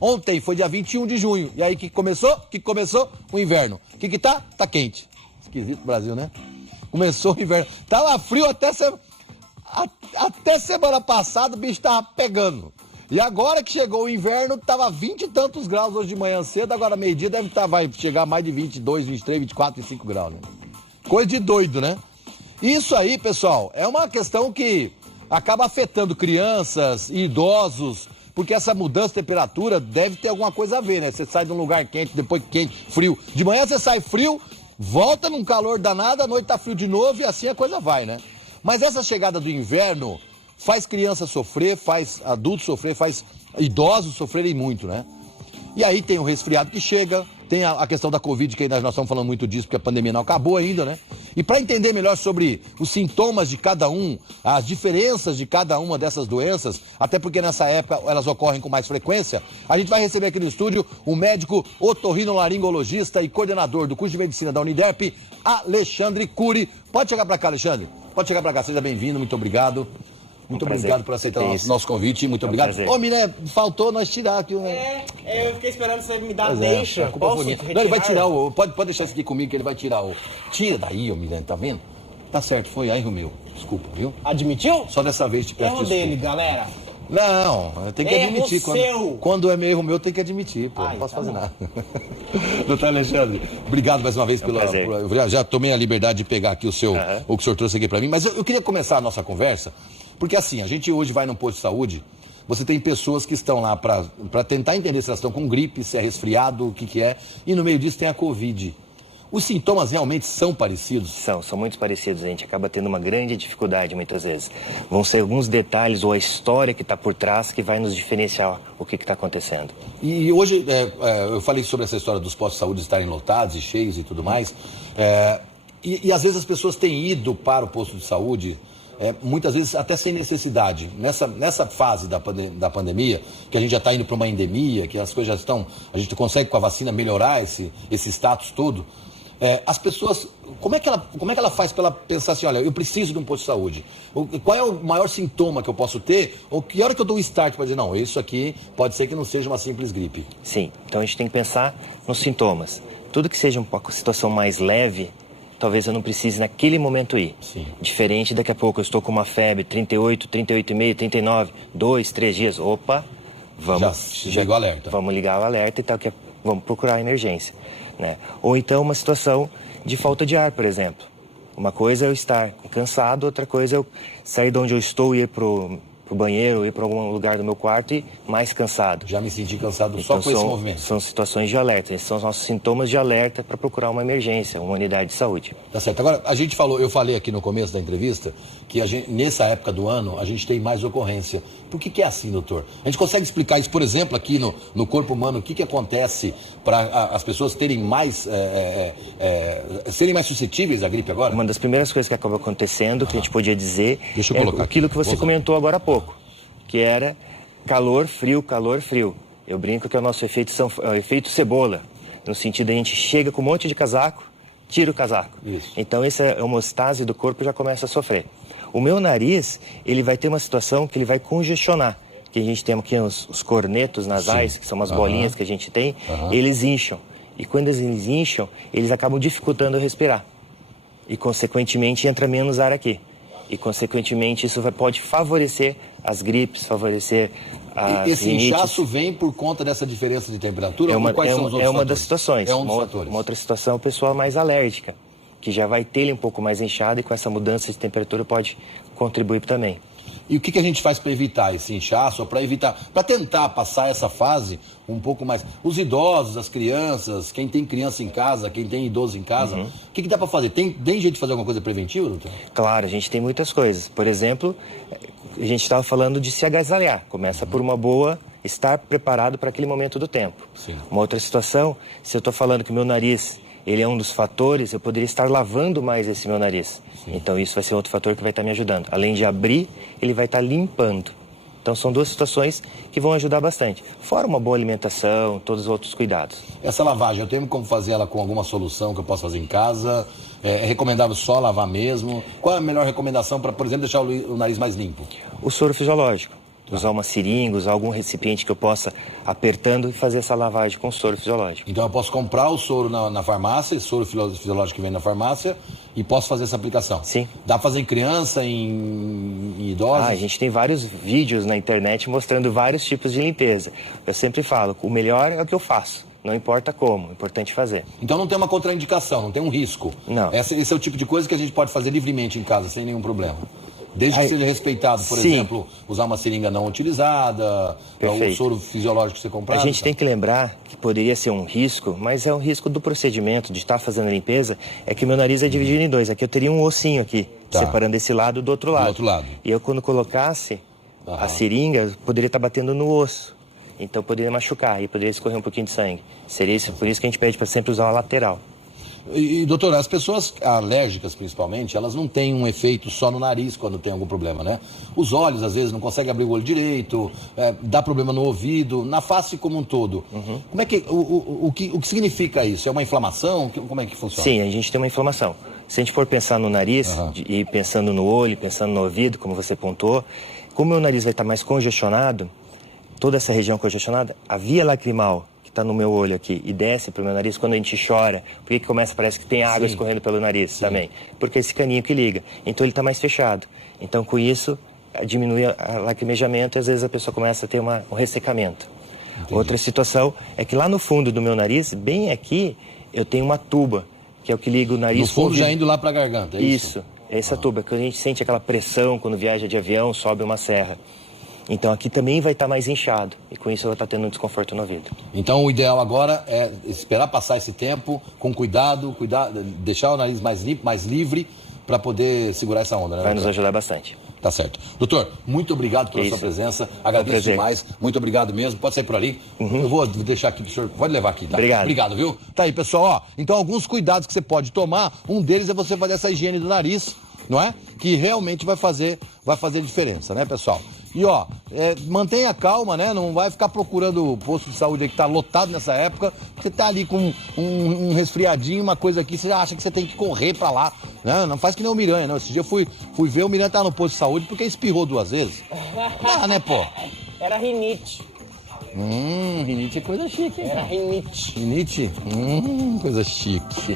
Ontem foi dia 21 de junho. E aí, o que começou? O inverno. O que tá? Tá quente. Esquisito o Brasil, né? Começou o inverno. Tava frio até semana passada, o bicho tava pegando. E agora que chegou o inverno, tava 20 e tantos graus hoje de manhã cedo, agora meio-dia vai chegar mais de 22, 23, 24, 25 graus, né? Coisa de doido, né? Isso aí, pessoal, é uma questão que acaba afetando crianças e idosos, porque essa mudança de temperatura deve ter alguma coisa a ver, né? Você sai de um lugar quente, depois quente, frio. De manhã você sai frio, volta num calor danado, à noite tá frio de novo e assim a coisa vai, né? Mas essa chegada do inverno faz criança sofrer, faz adultos sofrer, faz idosos sofrerem muito, né? E aí tem o resfriado que chega, tem a questão da Covid, que ainda nós estamos falando muito disso, porque a pandemia não acabou ainda, né? E para entender melhor sobre os sintomas de cada um, as diferenças de cada uma dessas doenças, até porque nessa época elas ocorrem com mais frequência, a gente vai receber aqui no estúdio o médico otorrinolaringologista e coordenador do curso de medicina da Uniderp, Alexandre Cury. Pode chegar para cá, Alexandre. Pode chegar para cá, seja bem-vindo, muito obrigado. Muito obrigado por aceitar o nosso convite, muito obrigado. Ô, Miné, faltou nós tirar aqui o... eu fiquei esperando você me dar deixa. Posso retirar? Não, ele vai tirar o... Pode deixar isso aqui comigo que ele vai tirar o... Tira daí, ô Miné, tá vendo? Tá certo, foi erro meu. Desculpa, viu? Admitiu? Só dessa vez te peço desculpa. Dele, galera. Não, tem que admitir. Quando é erro meu, tem que admitir, pô. Não posso fazer nada. Doutor Alexandre, obrigado mais uma vez eu já tomei a liberdade de pegar aqui o que o senhor trouxe aqui pra mim, mas eu queria começar a nossa conversa, porque assim, a gente hoje vai num posto de saúde, você tem pessoas que estão lá pra tentar entender se elas estão com gripe, se é resfriado, o que é, e no meio disso tem a Covid. Os sintomas realmente são parecidos? São muito parecidos. A gente acaba tendo uma grande dificuldade muitas vezes. Vão ser alguns detalhes ou a história que está por trás que vai nos diferenciar o que está acontecendo. E hoje, eu falei sobre essa história dos postos de saúde estarem lotados e cheios e tudo mais. E às vezes as pessoas têm ido para o posto de saúde, muitas vezes até sem necessidade. Nessa fase da pandemia, que a gente já está indo para uma endemia, que as coisas já estão... A gente consegue com a vacina melhorar esse status todo. As pessoas, como é que ela faz para ela pensar assim, olha, eu preciso de um posto de saúde? Qual é o maior sintoma que eu posso ter? Ou que hora que eu dou o start para dizer, não, isso aqui pode ser que não seja uma simples gripe? Sim, então a gente tem que pensar nos sintomas. Tudo que seja uma situação mais leve, talvez eu não precise naquele momento ir. Sim. Diferente, daqui a pouco eu estou com uma febre, 38, 38,5, 39, 2, 3 dias, opa, vamos... Já liga o alerta. Vamos ligar o alerta e tal, vamos procurar a emergência. Né? Ou então uma situação de falta de ar, por exemplo. Uma coisa é eu estar cansado, outra coisa é eu sair de onde eu estou e ir pro banheiro, ir para algum lugar do meu quarto e mais cansado. Já me senti cansado só com esse movimento. São situações de alerta, esses são os nossos sintomas de alerta para procurar uma emergência, uma unidade de saúde. Tá certo. Agora, eu falei aqui no começo da entrevista que nessa época do ano a gente tem mais ocorrência. Por que é assim, doutor? A gente consegue explicar isso, por exemplo, aqui no corpo humano, o que acontece para as pessoas terem mais, serem mais suscetíveis à gripe agora? Uma das primeiras coisas que acaba acontecendo, que a gente podia dizer, deixa eu colocar aquilo que você comentou agora há pouco, que era calor, frio, calor, frio. Eu brinco que é o nosso efeito cebola, no sentido de a gente chega com um monte de casaco, tira o casaco. Isso. Então essa homostase do corpo já começa a sofrer. O meu nariz, ele vai ter uma situação que ele vai congestionar, que a gente tem aqui os cornetos nasais, que são umas bolinhas que a gente tem, eles incham. E quando eles incham, eles acabam dificultando eu respirar. E consequentemente entra menos ar aqui. E, consequentemente, isso pode favorecer as gripes, favorecer a esse inchaço vem por conta dessa diferença de temperatura? É uma das situações. É um dos fatores. Uma outra situação é a pessoa mais alérgica, que já vai ter ele um pouco mais inchado e com essa mudança de temperatura pode contribuir também. E o que a gente faz para evitar esse inchaço, para tentar passar essa fase um pouco mais... Os idosos, as crianças, quem tem criança em casa, quem tem idoso em casa, o que dá para fazer? Tem jeito de fazer alguma coisa preventiva, doutor? Claro, a gente tem muitas coisas. Por exemplo, a gente estava falando de se agasalhar. Começa por uma boa... estar preparado para aquele momento do tempo. Sim. Uma outra situação, se eu estou falando que o meu nariz... ele é um dos fatores, eu poderia estar lavando mais esse meu nariz. Sim. Então isso vai ser outro fator que vai estar me ajudando. Além de abrir, ele vai estar limpando. Então são duas situações que vão ajudar bastante. Fora uma boa alimentação, todos os outros cuidados. Essa lavagem, eu tenho como fazer ela com alguma solução que eu possa fazer em casa? É recomendável só lavar mesmo? Qual é a melhor recomendação para, por exemplo, deixar o nariz mais limpo? O soro fisiológico. usar uma seringa, usar algum recipiente que eu possa apertando e fazer essa lavagem com soro fisiológico. Então eu posso comprar o soro na farmácia, soro fisiológico que vem na farmácia, e posso fazer essa aplicação? Sim. Dá pra fazer em criança, em idosos? A gente tem vários vídeos na internet mostrando vários tipos de limpeza. Eu sempre falo, o melhor é o que eu faço. Não importa como, é importante fazer. Então não tem uma contraindicação, não tem um risco. Não. Esse é o tipo de coisa que a gente pode fazer livremente em casa, sem nenhum problema. Desde que seja respeitado, por sim. exemplo, usar uma seringa não utilizada, o soro fisiológico que você comprar. A gente tem que lembrar que poderia ser um risco, mas é um risco do procedimento, de estar fazendo a limpeza, é que o meu nariz é dividido em dois. Aqui eu teria um ossinho aqui, separando esse lado do outro lado. Do outro lado. E eu, quando colocasse a seringa, eu poderia estar batendo no osso. Então poderia machucar e poderia escorrer um pouquinho de sangue. Seria isso, por isso que a gente pede para sempre usar uma lateral. E, doutor, as pessoas alérgicas, principalmente, elas não têm um efeito só no nariz quando tem algum problema, né? Os olhos, às vezes, não conseguem abrir o olho direito, dá problema no ouvido, na face como um todo. Como é que, o que significa isso? É uma inflamação? Como é que funciona? Sim, a gente tem uma inflamação. Se a gente for pensar no nariz, e pensando no olho, pensando no ouvido, como você pontuou, como o meu nariz vai estar mais congestionado, toda essa região congestionada, a via lacrimal que está no meu olho aqui e desce para o meu nariz, quando a gente chora, por que começa, parece que tem água escorrendo pelo nariz também? Porque é esse caninho que liga. Então ele está mais fechado. Então com isso diminui o lacrimejamento e às vezes a pessoa começa a ter um ressecamento. Entendi. Outra situação é que lá no fundo do meu nariz, bem aqui, eu tenho uma tuba, que é o que liga o nariz no fundo já indo lá para a garganta, é isso? Isso, essa tuba, que a gente sente aquela pressão quando viaja de avião, sobe uma serra. Então aqui também vai estar mais inchado e com isso eu vou estar tendo um desconforto no ouvido. Então o ideal agora é esperar passar esse tempo, com cuidado, deixar o nariz mais limpo, mais livre, para poder segurar essa onda, né? Vai nos ajudar bastante. Tá certo. Doutor, muito obrigado pela sua presença. Agradeço demais. Muito obrigado mesmo. Pode sair por ali. Eu vou deixar aqui pro senhor. Pode levar aqui, tá? Obrigado. Obrigado, viu? Tá aí, pessoal. Ó, então, alguns cuidados que você pode tomar. Um deles é você fazer essa higiene do nariz, não é? Que realmente vai fazer diferença, né, pessoal? E ó, mantenha calma, né? Não vai ficar procurando o posto de saúde aí que tá lotado nessa época. Você tá ali com um resfriadinho, uma coisa aqui, você acha que você tem que correr pra lá. Né? Não faz que nem o Miranha, não. Esse dia eu fui ver, o Miranha tava no posto de saúde porque espirrou 2 vezes. Ah, né, pô? Era rinite. Rinite é coisa chique, hein? Era rinite. Rinite? Coisa chique.